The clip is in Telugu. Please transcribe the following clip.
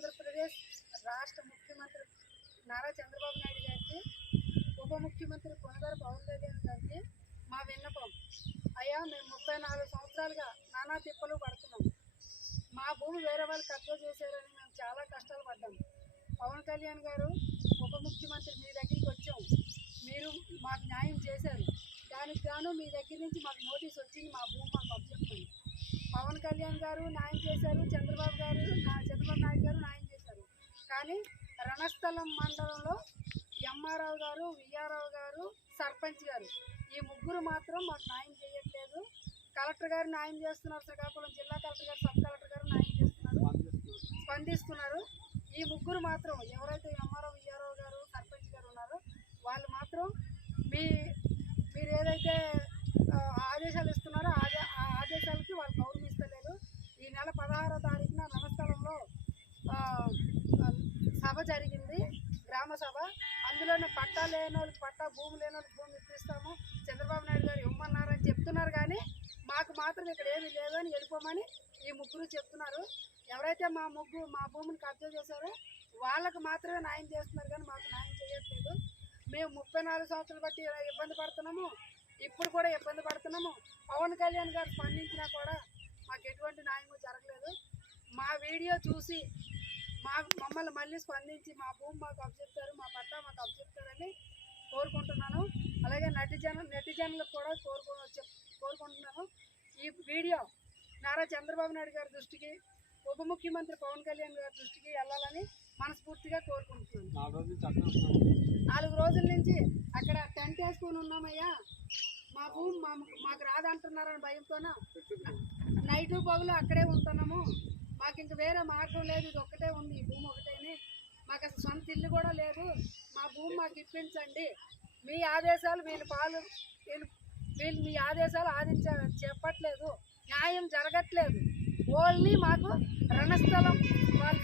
ఆంధ్రప్రదేశ్ రాష్ట్ర ముఖ్యమంత్రి నారా చంద్రబాబు నాయుడు గారికి ఉప ముఖ్యమంత్రి కొనగారు పవన్ కళ్యాణ్ గారికి మా విన్నపం. అయ్యా మేము ముప్పై నాలుగు సంవత్సరాలుగా నానా తిప్పలు పడుతున్నాం. మా భూమి వేరే వాళ్ళు కబ్జా చేశారని మేము చాలా కష్టాలు పడ్డాం. పవన్ కళ్యాణ్ గారు ఉప ముఖ్యమంత్రి మీ దగ్గరికి వచ్చాం. మీరు మాకు న్యాయం చేశారు. దానికి గాను మీ దగ్గర నుంచి మాకు నోటీస్ వచ్చింది మా భూమి మాకు అప్పచెప్పండి పవన్ కళ్యాణ్ గారు న్యాయం చేశారు చంద్రబాబు గారు నా- చంద్రబాబు నాయుడు గారు న్యాయం చేశారు కానీ రణస్థలం మండలంలో ఎంఆర్ఆవు గారు విఆర్ఆవు గారు సర్పంచ్ గారు. ఈ ముగ్గురు మాత్రం మాకు న్యాయం చేయట్లేదు. కలెక్టర్ గారు న్యాయం చేస్తున్నారు శ్రీకాకుళం జిల్లా కలెక్టర్ గారు సబ్ కలెక్టర్ గారు న్యాయం చేస్తున్నారు. స్పందిస్తున్నారు. ఈ ముగ్గురు మాత్రం ఎవరైతే గ్రామ సభ. అందులోనే పట్టా లేని వాళ్ళకి పట్టా భూమి లేని వాళ్ళకి భూమి ఇప్పిస్తాము. చంద్రబాబు నాయుడు గారు ఇవ్వమన్నారని చెప్తున్నారు కానీ మాకు మాత్రం ఇక్కడ ఏమీ లేదని వెళ్ళిపోమని ఈ ముగ్గురు చెప్తున్నారు. ఎవరైతే మా ముగ్గు మా భూమిని కబ్జా చేశారో వాళ్ళకు మాత్రమే న్యాయం చేస్తున్నారు కానీ మాకు న్యాయం చేయట్లేదు. మేము ముప్పై నాలుగు సంవత్సరాలు బట్టి ఇలా ఇబ్బంది పడుతున్నాము. ఇప్పుడు కూడా ఇబ్బంది పడుతున్నాము. పవన్ కళ్యాణ్ గారు స్పందించినా కూడా మాకు ఎటువంటి న్యాయము జరగలేదు. మా వీడియో చూసి మా మమ్మల్ని మళ్ళీ స్పందించి మా భూమి మాకు అప్పచెప్తారు మా పట్టా మాకు అప్పచెప్తారని కోరుకుంటున్నాను. అలాగే నటిజన నెటిజనులకు కూడా కోరుకో కోరుకుంటున్నాను. ఈ వీడియో నారా చంద్రబాబు నాయుడు గారి దృష్టికి ఉప ముఖ్యమంత్రి పవన్ కళ్యాణ్ గారి దృష్టికి వెళ్ళాలని మనస్ఫూర్తిగా కోరుకుంటున్నాను. నాలుగు రోజులు నుంచి అక్కడ టెంట్ వేసుకొని ఉన్నామయ్యా. మా భూమి మాకు రాదంటున్నారని భయంతోన? నైటు పగులు అక్కడే ఉంటున్నాము. మాకు ఇంక వేరే మార్గం లేదు ఇది ఒక్కటే ఉంది ఈ భూమి ఒకటేనే. మాకు అసలు సొంత ఇల్లు కూడా లేదు. మా భూమి మాకు ఇప్పించండి. మీ ఆదేశాలు వీళ్ళు పాలు వీళ్ళు వీళ్ళు మీ ఆదేశాలు ఆదించ చెప్పట్లేదు. న్యాయం జరగట్లేదు. ఓన్లీ మాకు రణస్థలం వాళ్ళు